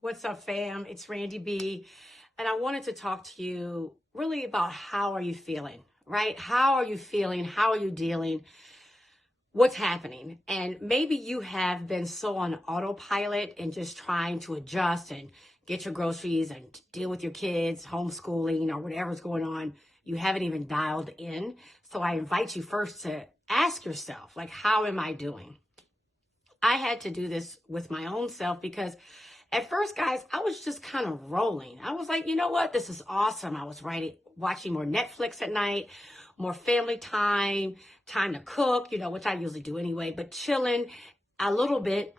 What's up, fam? It's Randy B. And I wanted to talk to you really about how are you feeling, right? How are you feeling? How are you dealing? What's happening? And maybe you have been so on autopilot and just trying to adjust and get your groceries and deal with your kids, homeschooling, or whatever's going on. You haven't even dialed in. So I invite you first to ask yourself, like, how am I doing? I had to do this with my own self because at first, guys, I was just kind of rolling. I was like, you know what? This is awesome. I was watching more Netflix at night, more family time, time to cook, which I usually do anyway, but chilling a little bit.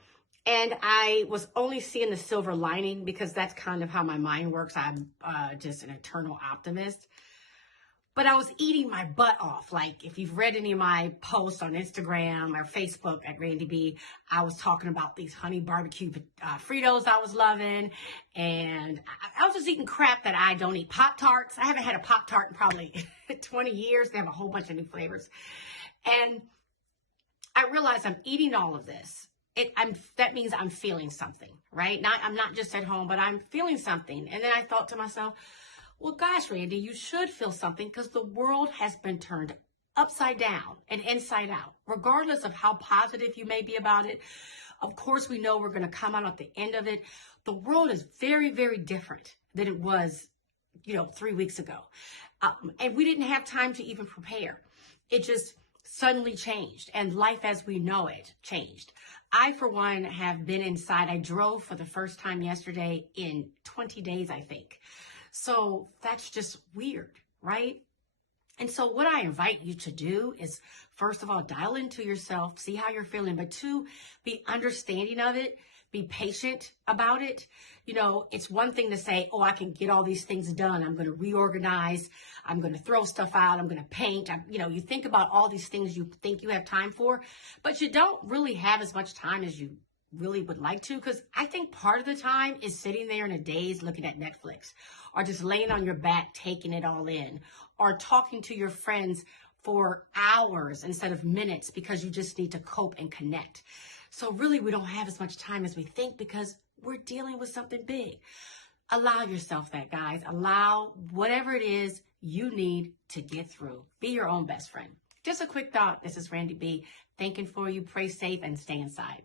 And I was only seeing the silver lining because that's kind of how my mind works. I'm just an eternal optimist. But I was eating my butt off. Like, if you've read any of my posts on Instagram or Facebook at Randy B, I was talking about these honey barbecue Fritos I was loving. And I was just eating crap that I don't eat. Pop-Tarts. I haven't had a Pop-Tart in probably 20 years. They have a whole bunch of new flavors. And I realized I'm eating all of this. That means I'm feeling something, right? I'm not just at home, but I'm feeling something. And then I thought to myself, well, gosh, Randy, you should feel something because the world has been turned upside down and inside out, regardless of how positive you may be about it. Of course, we know we're going to come out at the end of it. The world is very, very different than it was, 3 weeks ago. And we didn't have time to even prepare. It just suddenly changed, and life as we know it changed. I, for one, have been inside. I drove for the first time yesterday in 20 days, I think. So that's just weird, right? And so what I invite you to do is, first of all, dial into yourself, see how you're feeling, but two, be understanding of it, be patient about it. It's one thing to say, oh, I can get all these things done. I'm going to reorganize. I'm going to throw stuff out. I'm going to paint. You think about all these things you think you have time for, but you don't really have as much time as you really would like to, because I think part of the time is sitting there in a daze looking at Netflix, or just laying on your back taking it all in, or talking to your friends for hours instead of minutes because you just need to cope and connect. So really, we don't have as much time as we think because we're dealing with something big. Allow yourself that, guys. Allow whatever it is you need to get through. Be your own best friend. Just a quick thought. This is Randy B. Thinking for you. Pray safe and stay inside.